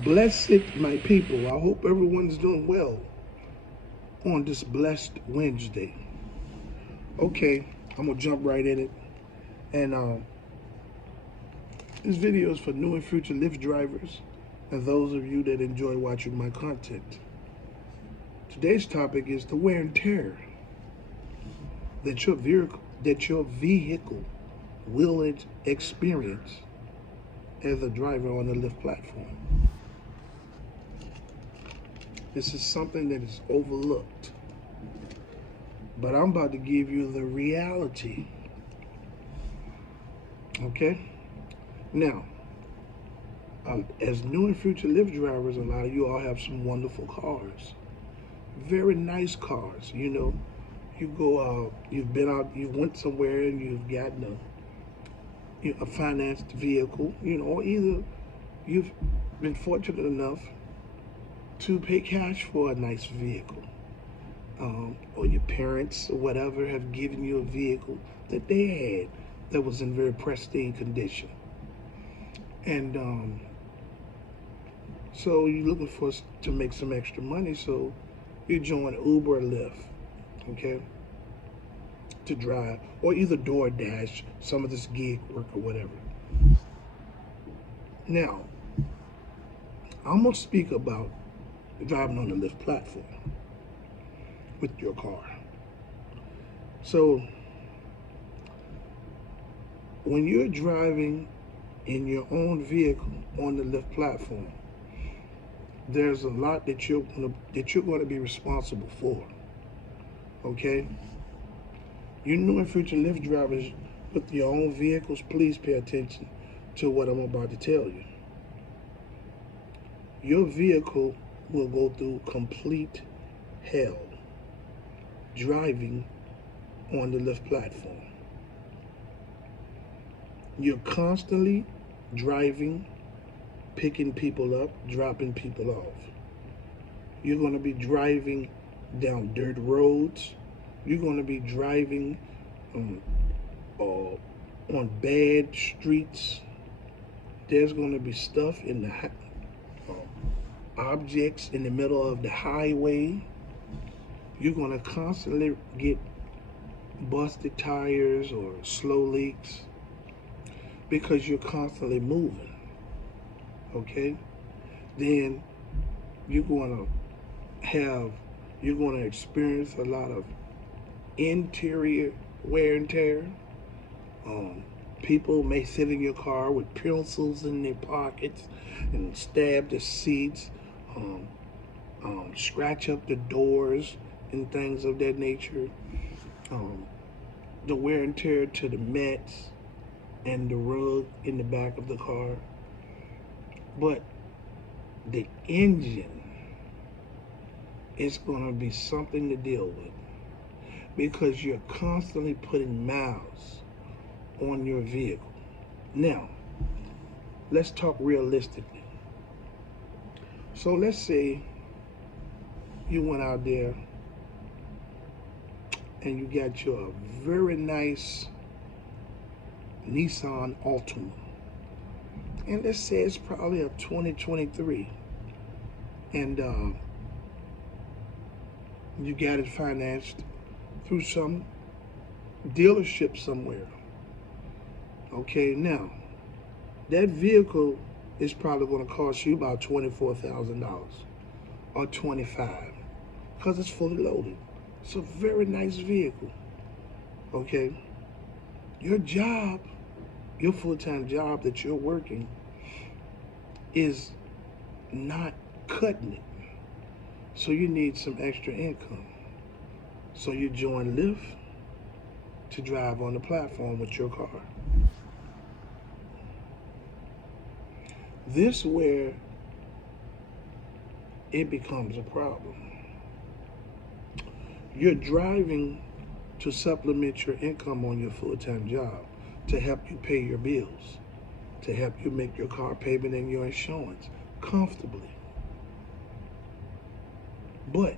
Blessed, my people. I hope everyone's doing well on this blessed Wednesday. Okay, I'm gonna jump right in it. And this video is for new and future Lyft drivers and those of you that enjoy watching my content. Today's topic is the wear and tear that your vehicle will experience as a driver on the Lyft platform. This is something that is overlooked. But I'm about to give you the reality. Okay? Now, as new and future Lyft drivers, a lot of you all have some wonderful cars. Very nice cars. You know, you go out, you've been out, you went somewhere and you've gotten a financed vehicle, or either you've been fortunate enough to pay cash for a nice vehicle. Or your parents or whatever have given you a vehicle that they had that was in very pristine condition. And so you're looking to make some extra money, so you join Uber or Lyft, okay, to drive, or either DoorDash, some of this gig work or whatever. Now, I'm gonna speak about driving on the Lyft platform with your car. So when you're driving in your own vehicle on the Lyft platform, there's a lot that you're going to be responsible for. Okay? You new and future Lyft drivers with your own vehicles, please pay attention to what I'm about to tell you. Your vehicle will go through complete hell driving on the Lyft platform. You're constantly driving, picking people up, dropping people off. You're going to be driving down dirt roads. You're going to be driving on bad streets. There's going to be stuff in the objects in the middle of the highway. You're going to constantly get busted tires or slow leaks because you're constantly moving. Okay? Then you're going to experience a lot of interior wear and tear. People may sit in your car with pencils in their pockets and stab the seats, scratch up the doors and things of that nature. The wear and tear to the mats and the rug in the back of the car. But the engine is going to be something to deal with because you're constantly putting miles on your vehicle. Now, let's talk realistically. So let's say you went out there and you got your very nice Nissan Altima. And let's say it's probably a 2023. And you got it financed through some dealership somewhere. Okay, now, that vehicle is probably going to cost you about $24,000 or $25,000 because it's fully loaded. It's a very nice vehicle. Okay, your job, your full-time job that you're working is not cutting it. So you need some extra income. So you join Lyft to drive on the platform with your car. This is where it becomes a problem. You're driving to supplement your income on your full-time job, to help you pay your bills, to help you make your car payment and your insurance comfortably. But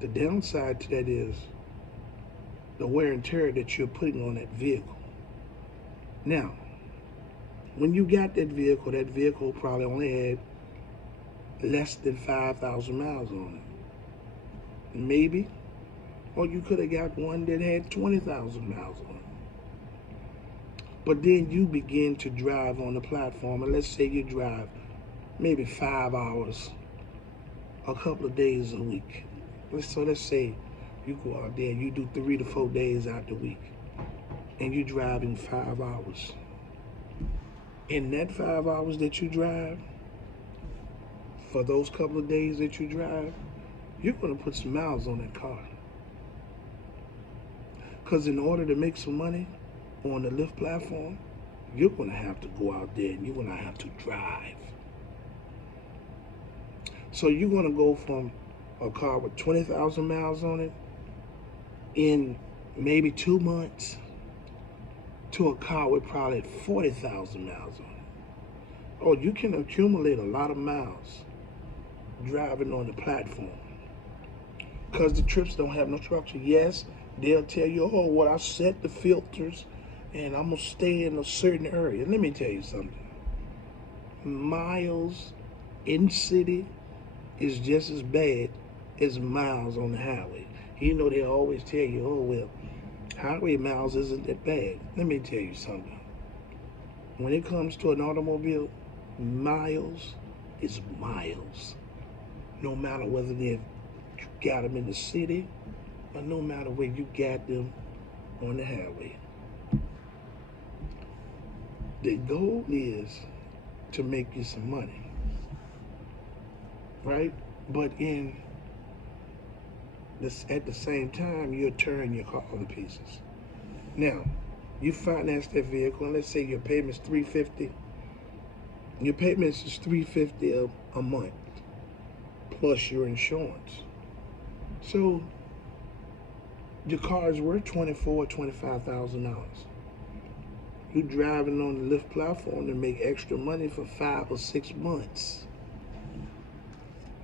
the downside to that is the wear and tear that you're putting on that vehicle. Now, when you got that vehicle probably only had less than 5,000 miles on it. Maybe. Or you could have got one that had 20,000 miles on it. But then you begin to drive on the platform, and let's say you drive maybe 5 hours a couple of days a week. So let's say you go out there and you do 3 to 4 days out the week, and you're driving 5 hours. In that 5 hours that you drive, for those couple of days that you drive, you're going to put some miles on that car. Because in order to make some money on the Lyft platform, you're going to have to go out there and you're going to have to drive. So you're going to go from a car with 20,000 miles on it in maybe 2 months to a car with probably 40,000 miles on it. Oh, you can accumulate a lot of miles driving on the platform because the trips don't have no structure. Yes, they'll tell you, oh, well, I set the filters and I'm going to stay in a certain area. Let me tell you something. Miles in city is just as bad as miles on the highway. You know, they always tell you, oh, well, highway miles isn't that bad. Let me tell you something. When it comes to an automobile, miles is miles. No matter whether you got them in the city or no matter where you got them on the highway. The goal is to make you some money, right? But at the same time, you're tearing your car to pieces. Now, you finance that vehicle, and let's say your payment's $350. Your payments is $350 a month plus your insurance. So your car is worth $24,000, $25,000. You're driving on the Lyft platform to make extra money for 5 or 6 months.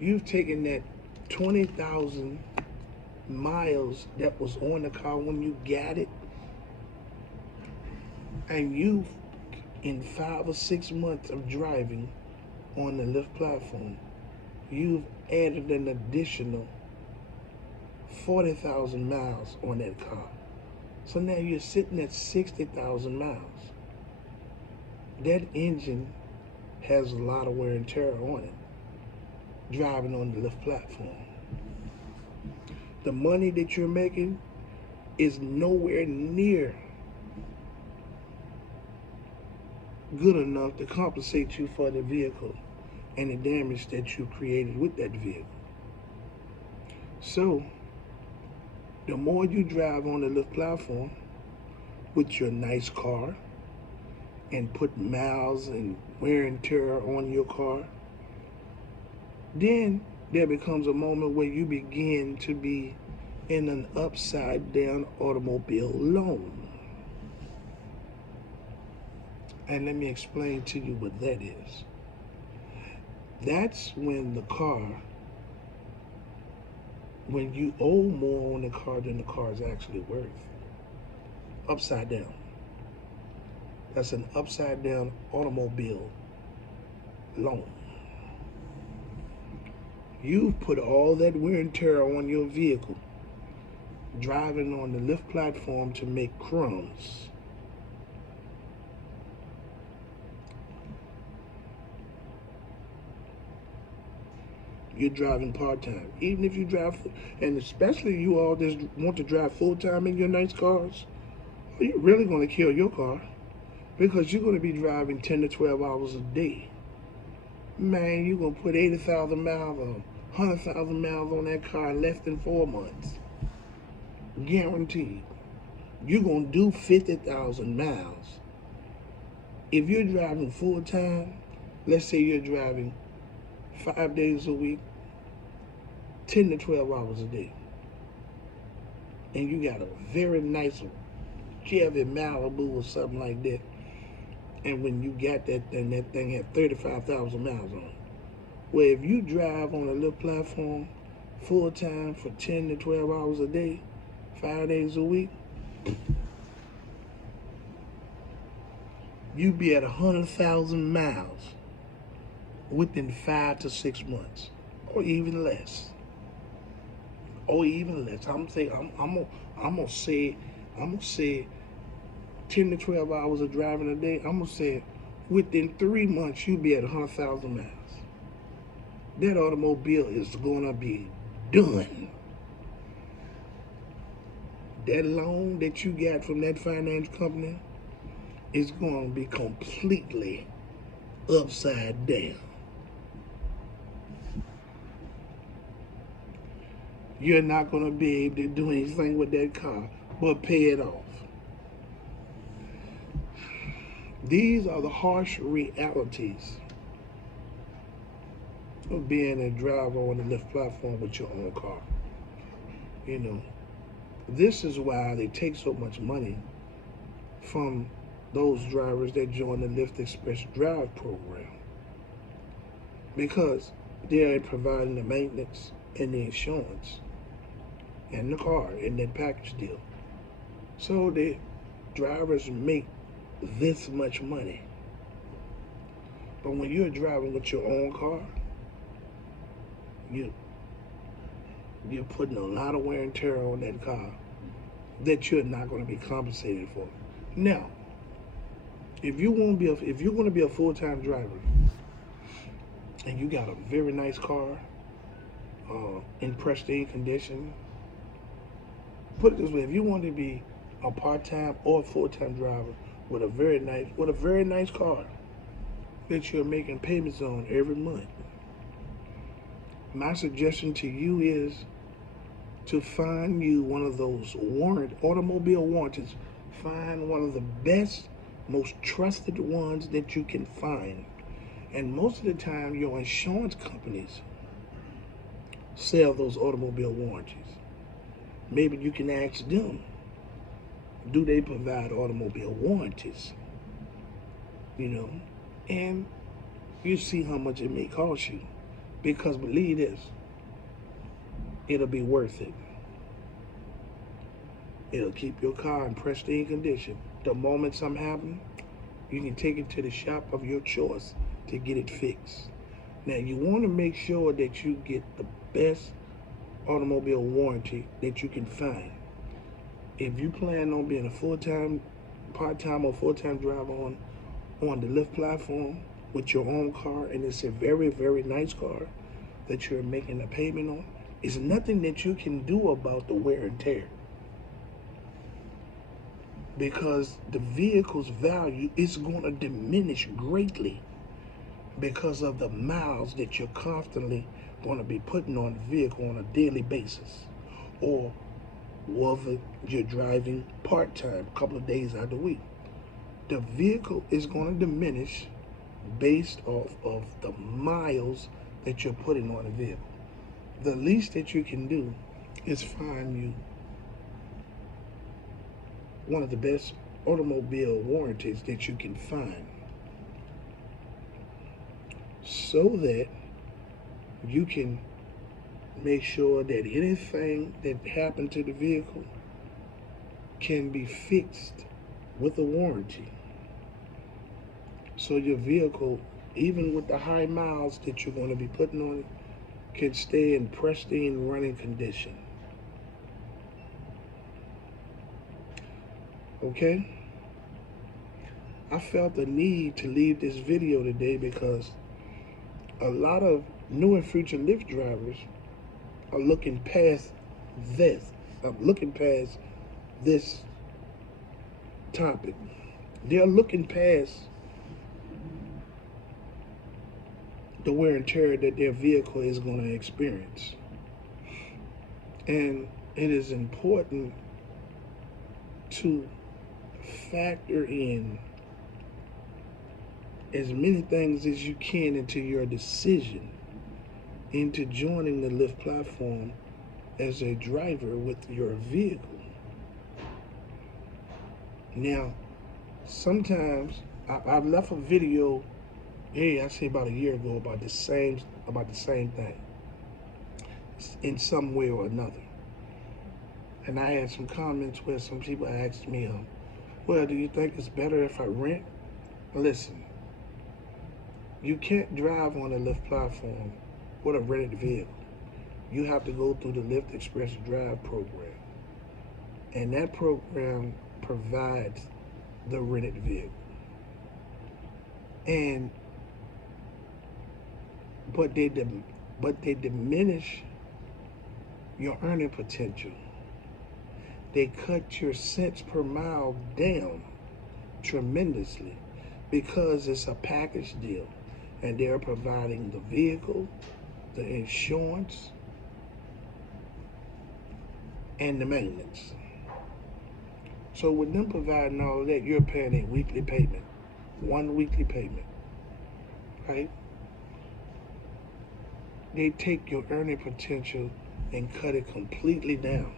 You've taken that 20,000 miles that was on the car when you got it, and you've, in 5 or 6 months of driving on the Lyft platform, you've added an additional 40,000 miles on that car. So now you're sitting at 60,000 miles. That engine has a lot of wear and tear on it, driving on the Lyft platform. The money that you're making is nowhere near good enough to compensate you for the vehicle and the damage that you created with that vehicle. So, the more you drive on the Lyft platform with your nice car and put miles and wear and tear on your car, then there becomes a moment where you begin to be in an upside down automobile loan. And let me explain to you what that is. That's when when you owe more on the car than the car is actually worth. Upside down. That's an upside down automobile loan. You've put all that wear and tear on your vehicle, driving on the Lyft platform to make crumbs. You're driving part-time. Even if you drive, and especially you all just want to drive full-time in your nice cars, you're really going to kill your car because you're going to be driving 10 to 12 hours a day. Man, you're going to put 80,000 miles or 100,000 miles on that car in less than 4 months. Guaranteed. You're going to do 50,000 miles. If you're driving full-time, let's say you're driving 5 days a week, 10 to 12 hours a day, and you got a very nice Chevy Malibu or something like that, and when you got that thing had 35,000 miles on it. Well, if you drive on a little platform full time for 10 to 12 hours a day, 5 days a week, you be at 100,000 miles within 5 to 6 months, or even less, or even less. I'm gonna say 10 to 12 hours of driving a day. I'm gonna say within 3 months you'll be at 100,000 miles. That automobile is gonna be done. That loan that you got from that finance company is gonna be completely upside down. You're not gonna be able to do anything with that car but pay it off. These are the harsh realities of being a driver on the Lyft platform with your own car. You know, this is why they take so much money from those drivers that join the Lyft Express Drive program, because they're providing the maintenance and the insurance and the car in that package deal. So the drivers make this much money. But when you're driving with your own car, you're putting a lot of wear and tear on that car that you're not going to be compensated for. Now, if you're going to be a full-time driver and you got a very nice car in pristine condition, put it this way: if you want to be a part-time or full-time driver with a very nice car that you're making payments on every month, my suggestion to you is to find you one of those automobile warranties. Find one of the best, most trusted ones that you can find. And most of the time, your insurance companies sell those automobile warranties. Maybe you can ask them, do they provide automobile warranties? And you see how much it may cost you. Because believe this, it'll be worth it. It'll keep your car in pristine condition. The moment something happens, you can take it to the shop of your choice to get it fixed. Now, you want to make sure that you get the best automobile warranty that you can find. If you plan on being a full-time, part-time, or full-time driver on the Lyft platform with your own car, and it's a very, very nice car that you're making a payment on, it's nothing that you can do about the wear and tear, because the vehicle's value is going to diminish greatly because of the miles that you're constantly going to be putting on the vehicle on a daily basis, or whether you're driving part-time a couple of days out of the week. The vehicle is going to diminish based off of the miles that you're putting on the vehicle. The least that you can do is find you one of the best automobile warranties that you can find, so that you can make sure that anything that happened to the vehicle can be fixed with a warranty. So your vehicle, even with the high miles that you're going to be putting on it, can stay in pristine running condition. Okay? I felt the need to leave this video today because a lot of new and future Lyft drivers are looking past this. Looking past this topic. They're looking past the wear and tear that their vehicle is going to experience. And it is important to factor in as many things as you can into your decision into joining the Lyft platform as a driver with your vehicle. Now, sometimes I've left a video, I say about a year ago, about the same thing in some way or another. And I had some comments where some people asked me, well, do you think it's better if I rent? Listen, You can't drive on a Lyft platform with a rented vehicle. You have to go through the Lyft Express Drive program. And that program provides the rented vehicle. And but they diminish your earning potential. They cut your cents per mile down tremendously because it's a package deal, and they're providing the vehicle, the insurance, and the maintenance. So with them providing all of that, you're paying a weekly payment, one weekly payment, right? They take your earning potential and cut it completely down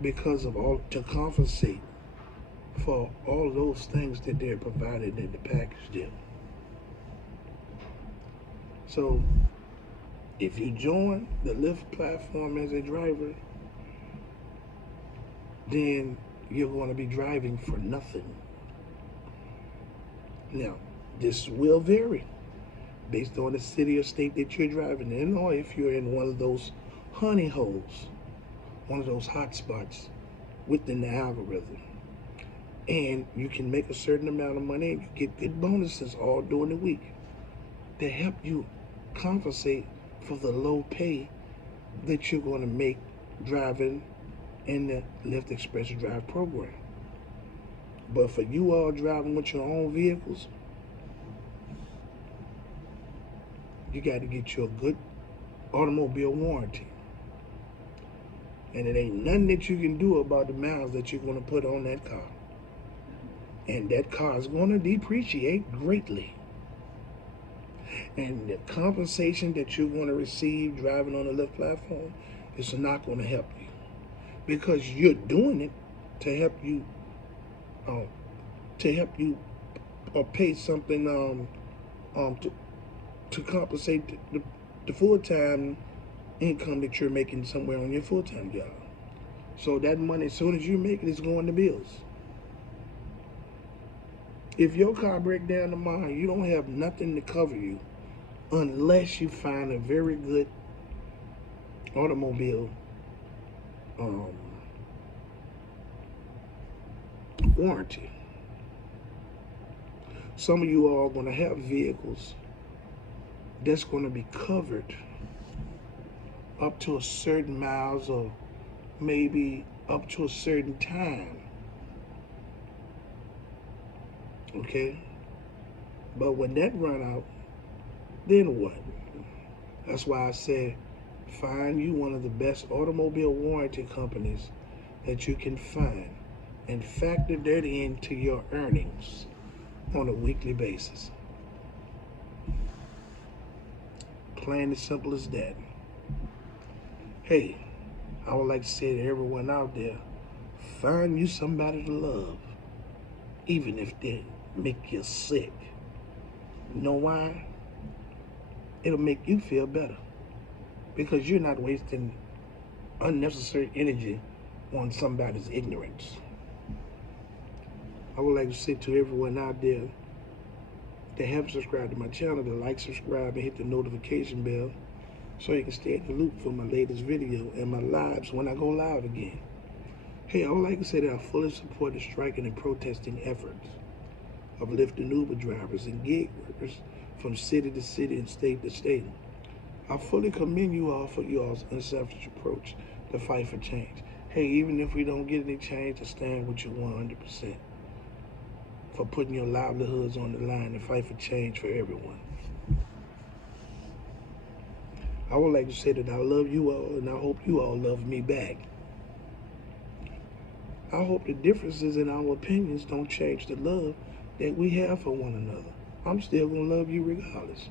because of all to compensate for all those things that they're provided in the package deal. So if you join the Lyft platform as a driver, then you're going to be driving for nothing. Now, this will vary based on the city or state that you're driving in, or if you're in one of those honey holes, one of those hot spots within the algorithm. And you can make a certain amount of money and you get good bonuses all during the week to help you compensate for the low pay that you're going to make driving in the Lyft Express Drive program. But for you all driving with your own vehicles, you got to get you a good automobile warranty. And it ain't nothing that you can do about the miles that you're going to put on that car. And that car is going to depreciate greatly. And the compensation that you're going to receive driving on the Lyft platform is not going to help you, because you're doing it to help you pay something to compensate the full-time income that you're making somewhere on your full-time job. So that money, as soon as you make it, is going to bills. If your car breaks down tomorrow, you don't have nothing to cover you unless you find a very good automobile warranty. Some of you all are going to have vehicles that's going to be covered up to a certain miles, or maybe up to a certain time. Okay? But when that run out, then what? That's why I said find you one of the best automobile warranty companies that you can find and factor that into your earnings on a weekly basis. Plain and simple as that. Hey, I would like to say to everyone out there, find you somebody to love, even if they make you sick. You know why? It'll make you feel better, because you're not wasting unnecessary energy on somebody's ignorance. I would like to say to everyone out there that have subscribed to my channel to like, subscribe, and hit the notification bell so you can stay in the loop for my latest video and my lives when I go live again. Hey, I would like to say that I fully support the striking and protesting efforts of Lyft and Uber drivers and gig workers from city to city and state to state. I fully commend you all for y'all's unselfish approach to fight for change. Hey, even if we don't get any change, I stand with you 100% for putting your livelihoods on the line to fight for change for everyone. I would like to say that I love you all, and I hope you all love me back. I hope the differences in our opinions don't change the love that we have for one another. I'm still going to love you regardless.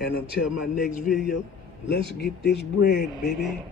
And until my next video, let's get this bread, baby.